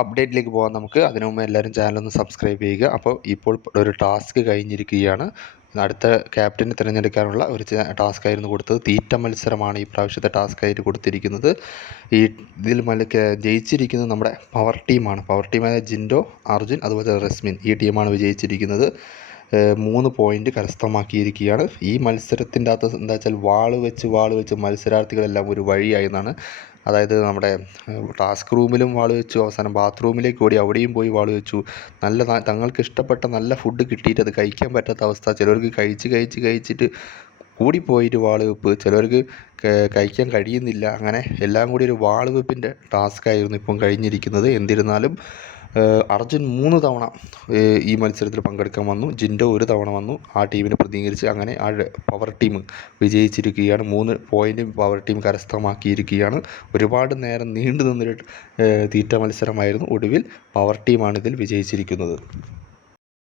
അപ്ഡേറ്റിലേക്ക് പോകാം നമുക്ക്. അതിനു മുമ്പ് എല്ലാവരും ചാനലൊന്ന് സബ്സ്ക്രൈബ് ചെയ്യുക. അപ്പോൾ ഇപ്പോൾ ഒരു ടാസ്ക് കഴിഞ്ഞിരിക്കുകയാണ്. അടുത്ത ക്യാപ്റ്റനെ തിരഞ്ഞെടുക്കാനുള്ള ഒരു ടാസ്ക് ആയിരുന്നു കൊടുത്തത്. തീറ്റ മത്സരമാണ് ഈ പ്രാവശ്യത്തെ ടാസ്ക് ആയിട്ട് കൊടുത്തിരിക്കുന്നത്. ഈ ഇതിൽ ജയിച്ചിരിക്കുന്നത് നമ്മുടെ പവർ ടീമാണ്. പവർ ടീമായ ജിൻഡോ, അർജുൻ, അതുപോലെ റസ്മിൻ, ഈ ടീമാണ് വിജയിച്ചിരിക്കുന്നത്. 3 പോയിൻ്റ് കരസ്ഥമാക്കിയിരിക്കുകയാണ്. ഈ മത്സരത്തിൻ്റെ അകത്ത് എന്താ വെച്ചാൽ വാള് വെച്ച് മത്സരാർത്ഥികളെല്ലാം ഒരു വഴിയായി എന്നാണ്. അതായത് നമ്മുടെ ടാസ്ക് റൂമിലും വാള് വെച്ചു, അവസാനം ബാത്റൂമിലേക്ക് ഓടി അവിടെയും പോയി വാള് വെച്ചു. തങ്ങൾക്ക് ഇഷ്ടപ്പെട്ട നല്ല ഫുഡ് കിട്ടിയിട്ട് അത് കഴിക്കാൻ പറ്റാത്ത അവസ്ഥ. ചിലർക്ക് കഴിച്ചിട്ട് കൂടിപ്പോയിട്ട് വാള് വെപ്പ്, ചിലർക്ക് കഴിക്കാൻ കഴിയുന്നില്ല. അങ്ങനെ എല്ലാം കൂടി ഒരു വാള് വെപ്പിൻ്റെ ടാസ്ക്കായിരുന്നു ഇപ്പം കഴിഞ്ഞിരിക്കുന്നത്. എന്നിരുന്നാലും അർജുൻ 3 തവണ ഈ മത്സരത്തിൽ പങ്കെടുക്കാൻ വന്നു. ജിൻഡോ 1 തവണ വന്നു. ആ ടീമിനെ പ്രതിനിധീകരിച്ച് അങ്ങനെ ആ പവർ ടീം വിജയിച്ചിരിക്കുകയാണ്. 3 പോയിൻ്റ് പവർ ടീം കരസ്ഥമാക്കിയിരിക്കുകയാണ്. ഒരുപാട് നേരം നീണ്ടു നിന്നൊരു തീറ്റ മത്സരമായിരുന്നു. ഒടുവിൽ പവർ ടീമാണ് ഇതിൽ വിജയിച്ചിരിക്കുന്നത്.